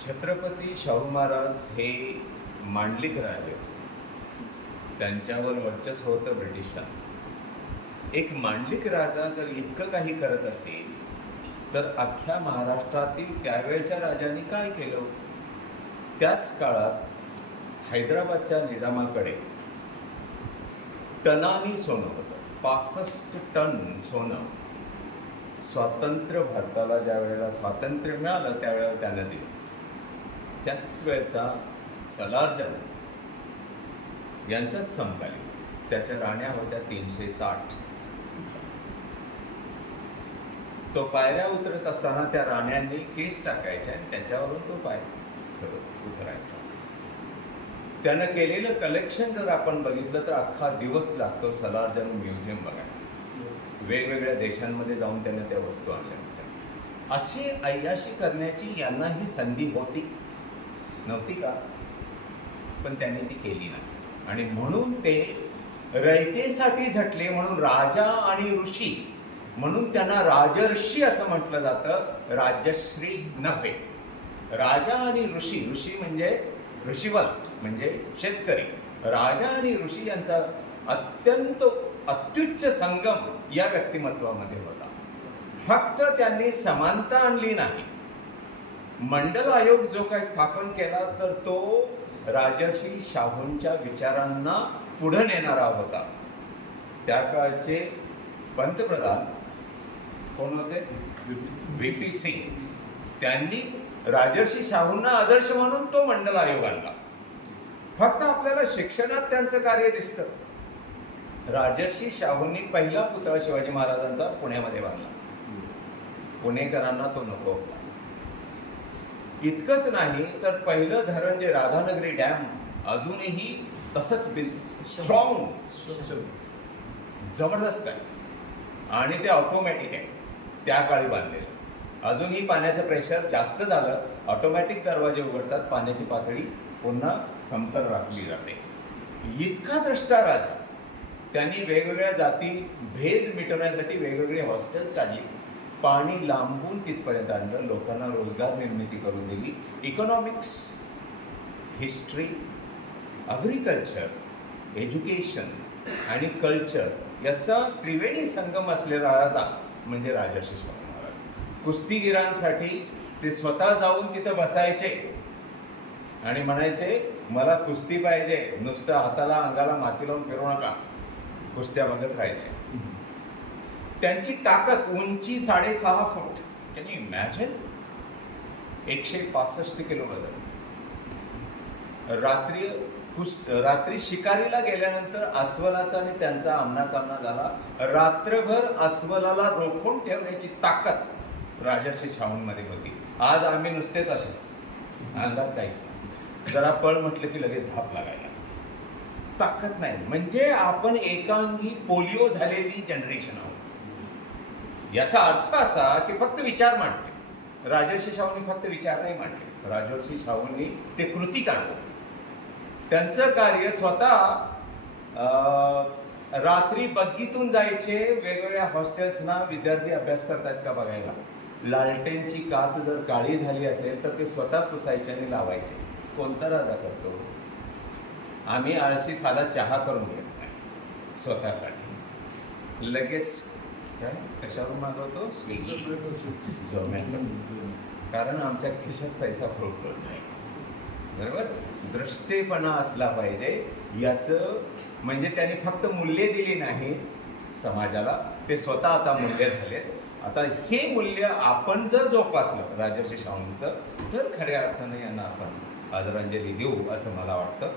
छत्रपती शाहू महाराज हे मांडलिक राजे होते. त्यांच्यावर वर्चस्व होतं ब्रिटिशांचं. एक मांडलिक राजा जर इतकं काही करत असेल तर अख्ख्या महाराष्ट्रातील त्यावेळच्या राजांनी काय केलं? त्याच काळात हैदराबादच्या निजामाकडे टनानी सोनं होतं. 65 टन सोनं स्वातंत्र्य भारताला ज्या वेळेला स्वातंत्र्य मिळालं त्यावेळेला त्यानं दिलं. त्याच वेळचा सलारजंग यांच्याच समकालीन त्याच्या राण्या होत्या 360. तो पायऱ्या उतरत असताना त्या राण्यांनी केस टाकायचे आणि त्याच्यावरून तो पाय उतरायचा. त्यानं केलेलं कलेक्शन जर आपण बघितलं तर अख्खा दिवस लागतो सलारजंग म्युझियम बघायला. वेगवेगळ्या देशांमध्ये जाऊन त्यानं त्या वस्तू आणल्या होत्या. अशी अय्याशी करण्याची यांना ही संधी होती नव्हती का? पण त्यांनी ती केली नाही आणि म्हणून ते रयतेसाठी झटले. म्हणून राजा आणि ऋषी म्हणून त्यांना राजर्षी असं म्हटलं जातं, राजश्री नव्हे. राजा आणि ऋषी, ऋषी म्हणजे ऋषीवल म्हणजे शेतकरी. राजा आणि ऋषी यांचा अत्यंत अत्युच्च संगम या व्यक्तिमत्वामध्ये होता. फक्त त्यांनी समानता आणली नाही. मंडल आयोग जो काही स्थापन केला तर तो राजर्षी शाहूंच्या विचारांना पुढे नेणारा होता. त्या काळचे पंतप्रधान कोण होते? VP सिंग. त्यांनी राजर्षी शाहूंना आदर्श मानून तो मंडल आयोग आणला. फक्त आपल्याला शिक्षणात त्यांचं कार्य दिसतं. राजर्षी शाहूंनी पहिला पुतळा शिवाजी महाराजांचा पुण्यामध्ये बांधला. पुणेकरांना तो नको होता. इतकंच नाही तर पहिलं धरण जे राधानगरी डॅम अजूनही तसंच स्ट्रॉंग जबरदस्त आहे आणि ते ऑटोमॅटिक आहे. त्या काळी बांधलेलं. अजूनही पाण्याचं प्रेशर जास्त झालं ऑटोमॅटिक दरवाजे उघडतात, पाण्याची पातळी पुन्हा समतल राखली जाते. इतका द्रष्टा राजा. त्यांनी वेगवेगळ्या जाती भेद मिटवण्यासाठी वेगवेगळे हॉस्टेल्स काढली. पाणी लांबून तिथपर्यंत आणलं. लोकांना रोजगार निर्मिती करून दिली. इकॉनॉमिक्स, हिस्ट्री, ॲग्रिकल्चर, एज्युकेशन आणि कल्चर याचा त्रिवेणी संगम असलेला राजा म्हणजे राजर्षी शाहू महाराज. कुस्तीगिरांसाठी ते स्वतः जाऊन तिथं बसायचे आणि म्हणायचे मला कुस्ती पाहिजे, नुसतं हाताला अंगाला माती लावून फिरवू नका. कुस्त्या बघत राहायचे. त्यांची ताकद उंची 6.5 foot. Can you imagine? 165 kilo वजन. रात्री शिकारीला गेल्यानंतर अस्वलाचा आणि त्यांचा आमनासामना झाला. रात्रभर अस्वलाला रोखून ठेवण्याची ताकद राजर्षी शाहूंमध्ये होती. आज आम्ही नुसतेच असेच, अंगात काहीच नसतं. जरा पळ म्हटलं की लगेच धाप लागायला. ताकद नाही. म्हणजे आपण एकांगी पोलिओ झालेली जनरेशन आहोत. याचा अर्थ असा की फक्त विचार मांडले. राजर्षी शाहूंनी फक्त विचार नाही मांडले. राजर्षी शाहूंनी ते कृतीत आणलं. त्यांचं कार्य स्वतः रात्री बग्गीतून जायचे वेगवेगळ्या हॉस्टेल्सना विद्यार्थी अभ्यास करतात का बघायला. लालटेनची काच जर काळी झाली असेल तर ते स्वतः पुसायचे आणि लावायचे. कोणता राजा करतो? आम्ही आळशी साधा चहा करून घेत नाही स्वतःसाठी. लगेच काय कशावरून मागवतो? स्विगी, झोमॅटो. कारण आमच्या खिशात पैसा फुलत आहे. बरोबर? द्रष्टेपणा असला पाहिजे. याचं म्हणजे त्यांनी फक्त मूल्ये दिली नाहीत समाजाला, ते स्वतः आता मूल्य झालेत. आता हे मूल्य आपण जर जोपासलं राजर्षी शाहूंचं तर खऱ्या अर्थाने यांना आपण आदरांजली देऊ असं मला वाटतं.